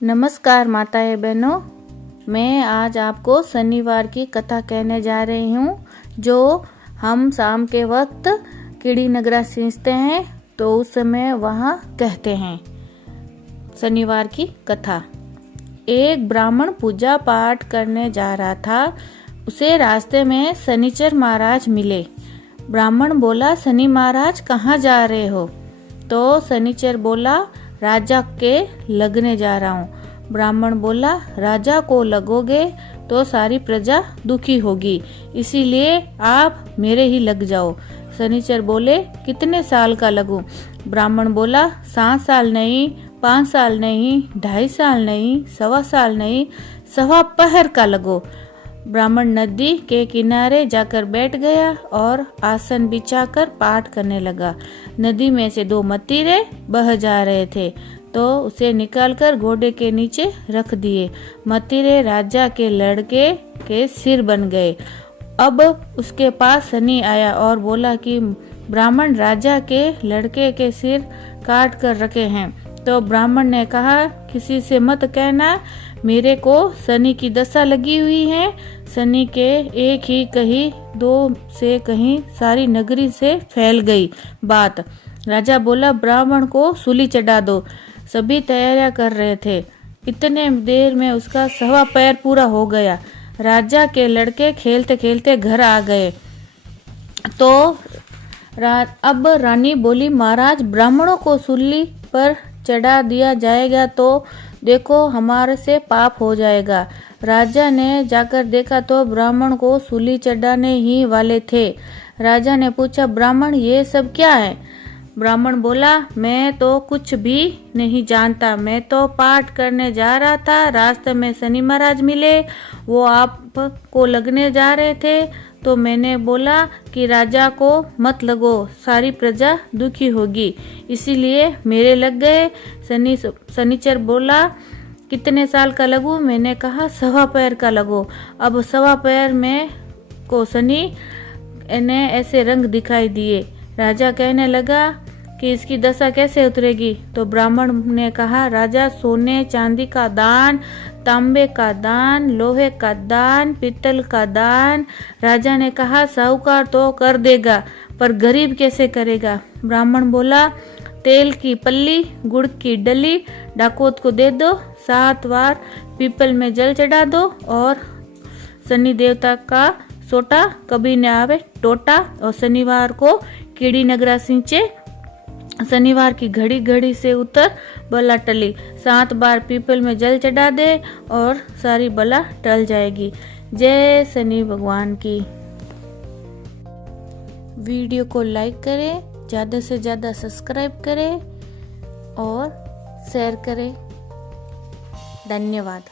नमस्कार माताएं बहनों, मैं आज आपको शनिवार की कथा कहने जा रही हूँ जो हम शाम के वक्त कीड़ी नगरा सींचते हैं तो उस समय वहाँ कहते हैं। शनिवार की कथा। एक ब्राह्मण पूजा पाठ करने जा रहा था। उसे रास्ते में शनिचर महाराज मिले। ब्राह्मण बोला, शनि महाराज कहाँ जा रहे हो? तो शनिचर बोला, राजा के लगने जा रहा हूँ। ब्राह्मण बोला, राजा को लगोगे तो सारी प्रजा दुखी होगी, इसीलिए आप मेरे ही लग जाओ। शनिचर बोले, कितने साल का लगूं? ब्राह्मण बोला, 7 साल नहीं, 5 साल नहीं, 2.5 साल नहीं, 1.25 साल नहीं, 1.25 पहर का लगो। ब्राह्मण नदी के किनारे जाकर बैठ गया और आसन बिछाकर पाठ करने लगा। नदी में से 2 मतीरे बह जा रहे थे तो उसे निकालकर घोड़े के नीचे रख दिए। मतीरे राजा के लड़के के सिर बन गए। अब उसके पास शनि आया और बोला कि ब्राह्मण राजा के लड़के के सिर काट कर रखे हैं। तो ब्राह्मण ने कहा, किसी से मत कहना, मेरे को शनि की दशा लगी हुई है। शनि के एक ही कहीं 2 से कहीं सारी नगरी से फैल गई बात। राजा बोला, ब्राह्मण को सूली चढ़ा दो। सभी तैयारियां कर रहे थे। इतने देर में उसका 1.25 पैर पूरा हो गया। राजा के लड़के खेलते खेलते घर आ गए तो अब रानी बोली, महाराज ब्राह्मणों को सूली पर चढ़ा दिया जाएगा तो देखो हमारे से पाप हो जाएगा। राजा ने जाकर देखा तो ब्राह्मण को सूली चढ़ाने ही वाले थे। राजा ने पूछा, ब्राह्मण ये सब क्या है? ब्राह्मण बोला, मैं तो कुछ भी नहीं जानता, मैं तो पाठ करने जा रहा था। रास्ते में शनि महाराज मिले, वो आपको लगने जा रहे थे तो मैंने बोला कि राजा को मत लगो, सारी प्रजा दुखी होगी, इसीलिए मेरे लग गए। शनिचर बोला, कितने साल का लगूं? मैंने कहा 1.25 पैर का लगो। अब 1.25 पैर में को शनि ने ऐसे रंग दिखाई दिए। राजा कहने लगा कि इसकी दशा कैसे उतरेगी? तो ब्राह्मण ने कहा, राजा सोने चांदी का दान, तांबे का दान, लोहे का दान, पीतल का दान। राजा ने कहा, साहूकार तो कर देगा पर गरीब कैसे करेगा? ब्राह्मण बोला, तेल की पल्ली, गुड़ की डली डाकोत को दे दो, 7 बार पीपल में जल चढ़ा दो और शनि देवता का सोटा कभी न आवे टोटा। और शनिवार को कीड़ी नगरा सींचे। शनिवार की घड़ी घड़ी से उतर बला टली। 7 बार पीपल में जल चढ़ा दे और सारी बला टल जाएगी। जय शनि भगवान की। वीडियो को लाइक करें, ज़्यादा से ज़्यादा सब्सक्राइब करें और शेयर करें। धन्यवाद।